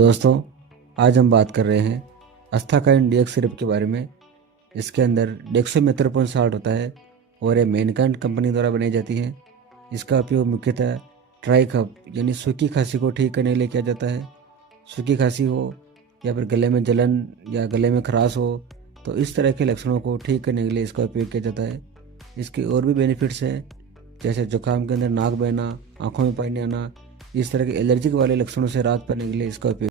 दोस्तों, आज हम बात कर रहे हैं अस्थाकाइन डीएक्स सिरप के बारे में। इसके अंदर डेक्सोमेथासोन साल्ट होता है और ये मेनकाइंड कंपनी द्वारा बनाई जाती है। इसका उपयोग मुख्यतः ट्राई कफ यानी सूखी खांसी को ठीक करने के लिए किया जाता है। सूखी खांसी हो या फिर गले में जलन या गले में खराश हो तो इस तरह के लक्षणों को ठीक करने के लिए इसका उपयोग किया जाता है। इसके और भी बेनिफिट्स हैं, जैसे जुकाम के अंदर नाक बहना, आंखों में पानी आना, इस तरह के एलर्जिक वाले लक्षणों से राहत पाने के लिए इसका उपयोग